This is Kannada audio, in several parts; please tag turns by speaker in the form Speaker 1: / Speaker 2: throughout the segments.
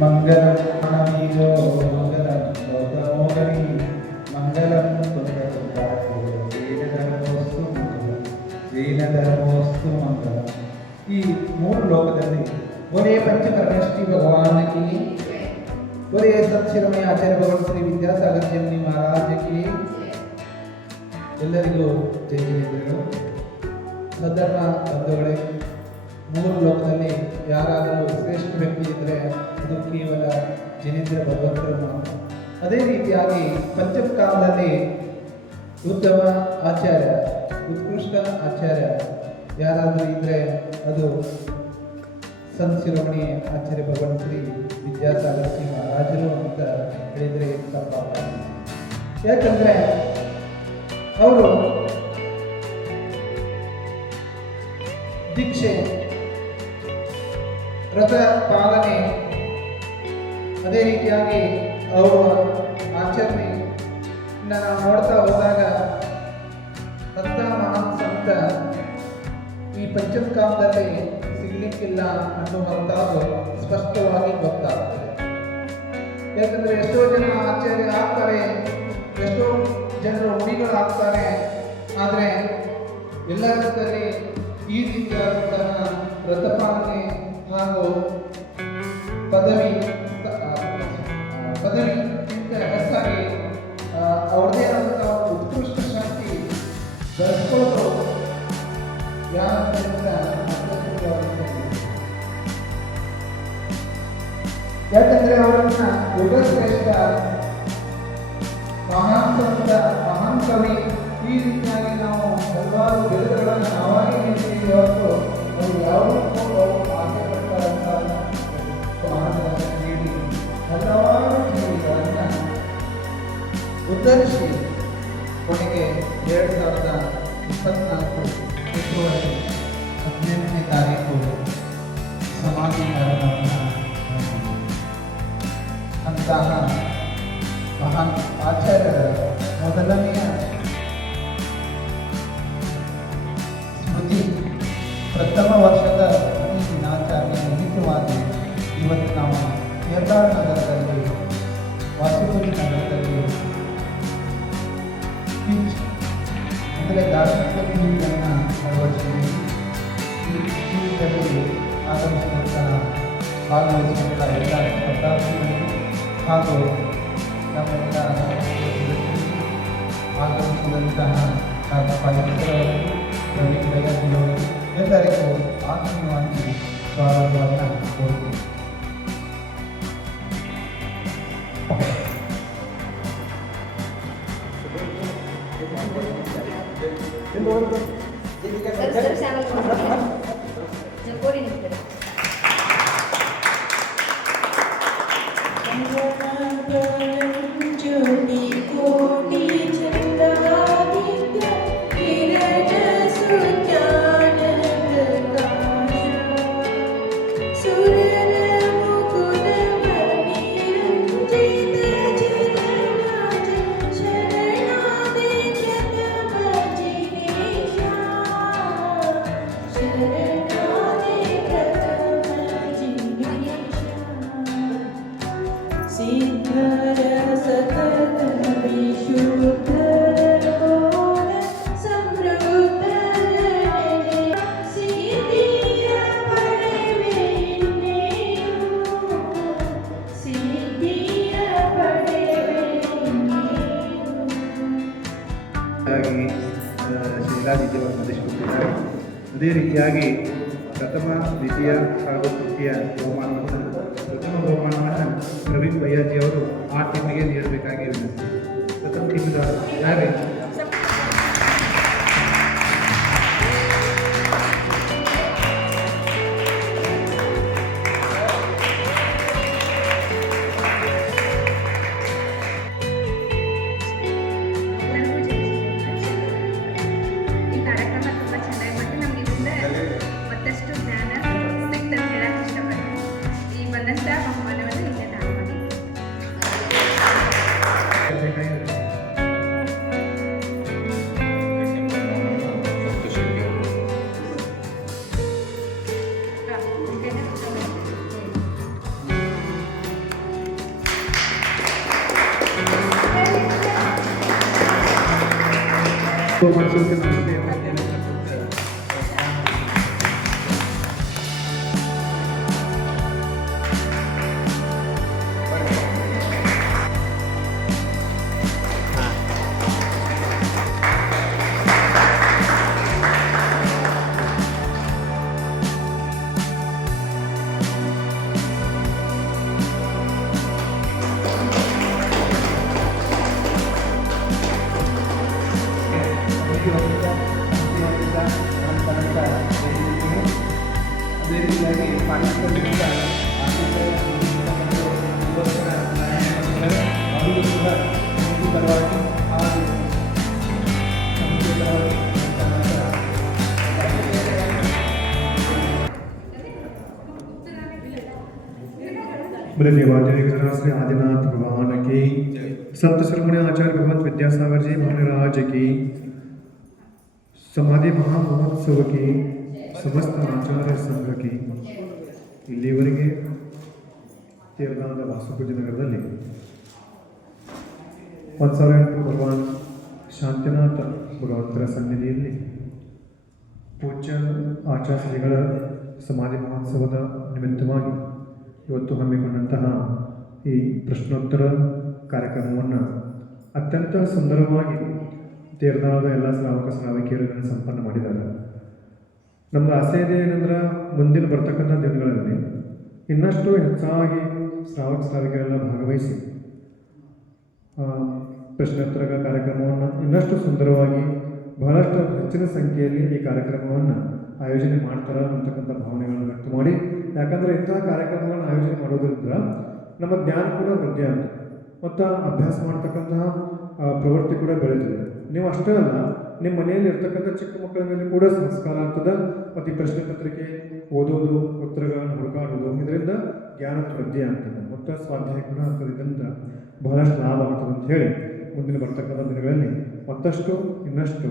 Speaker 1: ಮನಮೀಯೋ ಮಂಗಳ ಗೌತಮೋಗನಿ ಮಂಗಲಂ ಕುಂದರುದ್ರಾಯೋ ವೇದಧರ್ಮೋಸ್ತು ಮಂಗಲಂ ವೇದಧರ್ಮೋಸ್ತು ಮಂಗಲಂ ಈ ಮೂರು ಲೋಕದಲ್ಲಿ ಒರೇ ಪಂಚಕರ್ಣಷ್ಟಿ ಭಗವಾನಕ್ಕೆ ಒರೇ ಸತ್ಶಿರಮಯ ಆಚಾರ್ಯ ಭಗವಾನ್ ಶ್ರೀ ವಿದ್ಯಾಸಾಗರ್ ಜನ್ನಿ ಮಹಾರಾಜಕ್ಕೆ ಎಲ್ಲರಿಗೂ ಜೈ ಜಯಗಳು ಸದ್ಧರ್ಮ ಬಂಧುಗಳೇ ಮೂರು ಲೋಕದಲ್ಲಿ ಯಾರಾದರೂ ಶ್ರೇಷ್ಠ ವ್ಯಕ್ತಿ ಇದ್ದರೆ ಅದು ಕೇವಲ ಜಿನೇಂದ್ರ ಭಗವಂತರು ಮಾತ್ರ ಅದೇ ರೀತಿಯಾಗಿ ಪಂಚಮ ಕಾಲದಲ್ಲಿ ಉತ್ತಮ ಆಚಾರ್ಯ, ಉತ್ಕೃಷ್ಟ ಆಚಾರ್ಯ ಯಾರಾದರೂ ಇದ್ದರೆ ಅದು ಸಂತ ಶಿರೋಮಣಿ ಆಚಾರ್ಯ ಭಗವಂತರಿ ಶ್ರೀ ಸಿಂಹ ರಾಜರು ಅಂತ ಹೇಳಿದರೆ ತಪ್ಪಾಗ ಯಾಕಂದರೆ ಅವರು ದೀಕ್ಷೆ ವ್ರತ ಪಾಲನೆ ಅದೇ ರೀತಿಯಾಗಿ ಅವರ ಆಚರಣೆ ನಾವು ನೋಡ್ತಾ ಹೋದಾಗ ಅಂತ ಮಹಾನ್ ಸಂತ ಈ ಪಂಚಮಕಾಲದಲ್ಲಿ ಸಿಗ್ಲಿಕ್ಕಿಲ್ಲ ಅನ್ನುವಂಥದ್ದು ಸ್ಪಷ್ಟವಾಗಿ ಗೊತ್ತಾಗ್ತದೆ. ಯಾಕಂದ್ರೆ ಎಷ್ಟೋ ಜನ ಆಚಾರ್ಯ ಆಗ್ತಾರೆ, ಎಷ್ಟೋ ಜನರು ಮುನಿಗಳಾಗ್ತಾರೆ, ಆದರೆ ಎಲ್ಲರಲ್ಲಿ ಈ ರೀತಿಯಾದಂತಹ ಯಾಕಂದ್ರೆ ಅವರನ್ನ ಯುಗಶ್ರೇಷ್ಠ ಮಹಾನ್ ಸಂತ ಮಹಾನ್ ಕವಿ ಈ ರೀತಿಯಾಗಿ ನಾವು ಹಲವಾರು ಗೆಲುವುಗಳನ್ನು ನಾವಾಗಿ ಅಂತಹ ಮಹಾನ್ ಆಚಾರ್ಯರ ಮೊದಲನೆಯ ಸ್ಮೃತಿ ಪ್ರಥಮ ವರ್ಷದ ಈ ದಿನಾಚರಣೆ ನಿಮಿತ್ತವಾಗಿ ಇವತ್ತು ನಾವು ಕೇರಳ ನಗರದಲ್ಲಿ ವಾಸುದೇವಿ ನಗರದಲ್ಲಿ ಅಂದರೆ ಧಾರ್ಮಿಕ ಪೀಳಿಗೆಯನ್ನು ಅಳವಡಿಸಿದ್ದೀವಿ ಈ ಪೀಳಿಗೆಯಲ್ಲಿ ಆಗಮಿಸಿದಂತಹ ಭಾಗವಹಿಸಿದಂಥ ಎಲ್ಲ ಪದಾರ್ಥಿಗಳು ಹಾಗೂ ನಮ್ಮೆಲ್ಲ ಆಗಮಿಸಿದಂತಹ ನಮ್ಮ ಪಂಡಿತರವರು ಪ್ರವೀಣ್ ಬೈರವರು ಎಲ್ಲರಿಗೂ ಆತ್ಮೀಯವಾಗಿ ಸ್ವಾಗತವನ್ನು ಕೋರುತ್ತೇನೆ
Speaker 2: ಸರ್ ಸರ್ ಚಾನಲ್ ಕೋಡಿ
Speaker 3: Thank you.
Speaker 1: ಹಾಗಾಗಿ ಶೀಲಾದಿತ್ಯವನ್ನು ನಡೆಸಿಕೊಟ್ಟಿದ್ದಾರೆ ಅದೇ ರೀತಿಯಾಗಿ ಪ್ರಥಮ, ದ್ವಿತೀಯ ಹಾಗೂ ತೃತೀಯ ಬಹುಮಾನವನ್ನು ಪ್ರಥಮ ಬಹುಮಾನವನ್ನು ಪ್ರವೀಣ್ ಬಯ್ಯಾಜಿ ಅವರು ಆ ಟೀಮಿಗೆ ನೀಡಬೇಕಾಗಿ ಪ್ರಥಮ ತಿಂಗಳ ಯಾರೇ?
Speaker 4: Por mais que ಅವರು ಕೂಡ ಹಿಂದೂ ಪರವಾಗಿ ಹಾಗೂ ಸಂಸ್ಥೆಯ ಪರವಾಗಿ बोले देवाचार्य गुजरात से आदिनाथ भगवान की संत श्रमण आचार्य भगवत विद्यासागर जी महाराज की समाधि ಮಹಾಮಹೋತ್ಸವ की ಸಮಸ್ತ ಆಚಾರ್ಯ ಸಂಘ की ಇಲ್ಲಿವರೆಗೆ ತೀರ್ನಾದ ವಾಸುಪೂಜ ನಗರದಲ್ಲಿ ಒಂದು ಸಾವಿರ ಭಗವಾನ್ ಶಾಂತಿನಾಥ ಭಗವಂತರ ಸನ್ನಿಧಿಯಲ್ಲಿ ಪೂಜ್ಯ ಆಚಾರ್ಯಗಳ ಸಮಾಧಿ ಮಹೋತ್ಸವದ ನಿಮಿತ್ತವಾಗಿ ಇವತ್ತು ಹಮ್ಮಿಕೊಂಡಂತಹ ಈ ಪ್ರಶ್ನೋತ್ತರ ಕಾರ್ಯಕ್ರಮವನ್ನು ಅತ್ಯಂತ ಸುಂದರವಾಗಿ ತೀರ್ನಾಳದ ಎಲ್ಲ ಶ್ರಾವಕ ಶ್ರಾವಕಿಯರುಗಳನ್ನು ಸಂಪನ್ನ ಮಾಡಿದ್ದಾರೆ. ನಮ್ಮ ಆಸೆ ಇದೆ ಏನಂದ್ರೆ ಮುಂದಿನ ಬರ್ತಕ್ಕಂಥ ದಿನಗಳಲ್ಲಿ ಇನ್ನಷ್ಟು ಹೆಚ್ಚಾಗಿ ಶ್ರಾವಕ ಶ್ರಾವಿಕರೆಲ್ಲ ಭಾಗವಹಿಸಿ ಪ್ರಶ್ನೋತ್ತರ ಕಾರ್ಯಕ್ರಮವನ್ನು ಇನ್ನಷ್ಟು ಸುಂದರವಾಗಿ, ಬಹಳಷ್ಟು ಹೆಚ್ಚಿನ ಸಂಖ್ಯೆಯಲ್ಲಿ ಈ ಕಾರ್ಯಕ್ರಮವನ್ನು ಆಯೋಜನೆ ಮಾಡ್ತಾರೆ ಅಂತಕ್ಕಂಥ ಭಾವನೆಗಳನ್ನು ವ್ಯಕ್ತ ಮಾಡಿ. ಯಾಕಂದರೆ ಇಂತಹ ಕಾರ್ಯಕ್ರಮಗಳನ್ನು ಆಯೋಜನೆ ಮಾಡೋದ್ರಿಂದ ನಮ್ಮ ಜ್ಞಾನ ಕೂಡ ವೃದ್ಧಿ ಆಗುತ್ತೆ ಮತ್ತು ಅಭ್ಯಾಸ ಮಾಡ್ತಕ್ಕಂತಹ ಪ್ರವೃತ್ತಿ ಕೂಡ ಬೆಳೀತದೆ. ನೀವು ಅಷ್ಟೇ ಅಲ್ಲ ನಿಮ್ಮ ಮನೆಯಲ್ಲಿ ಇರ್ತಕ್ಕಂಥ ಚಿಕ್ಕ ಮಕ್ಕಳ ಮೇಲೆ ಕೂಡ ಸಂಸ್ಕಾರ ಆಗ್ತದೆ. ಮತ್ತು ಈ ಪ್ರಶ್ನೆ ಪತ್ರಿಕೆ ಓದೋದು ಉತ್ತರಗಳನ್ನು ಹುಡುಕಾಡೋದು, ಇದರಿಂದ ಜ್ಞಾನ ವೃದ್ಧಿ ಆಗ್ತದೆ. ಮತ್ತು ಸ್ವಾಧ್ಯಾಯ ಕೂಡ ಆಗ್ತದೆ. ಇದರಿಂದ ಬಹಳಷ್ಟು ಲಾಭ ಆಗ್ತದೆ ಅಂತ ಹೇಳಿ ಮುಂದಿನ ಬರ್ತಕ್ಕಂಥ ದಿನಗಳಲ್ಲಿ ಮತ್ತಷ್ಟು, ಇನ್ನಷ್ಟು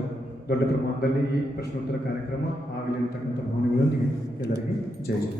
Speaker 4: ದೊಡ್ಡ ಪ್ರಮಾಣದಲ್ಲಿ ಈ ಪ್ರಶ್ನೋತ್ತರ ಕಾರ್ಯಕ್ರಮ ಆಗಲಿ ಅಂತಕ್ಕಂಥ ಭಾವನೆಗಳೊಂದಿಗೆ ಎಲ್ಲರಿಗೂ ಜೈ ಜೈ.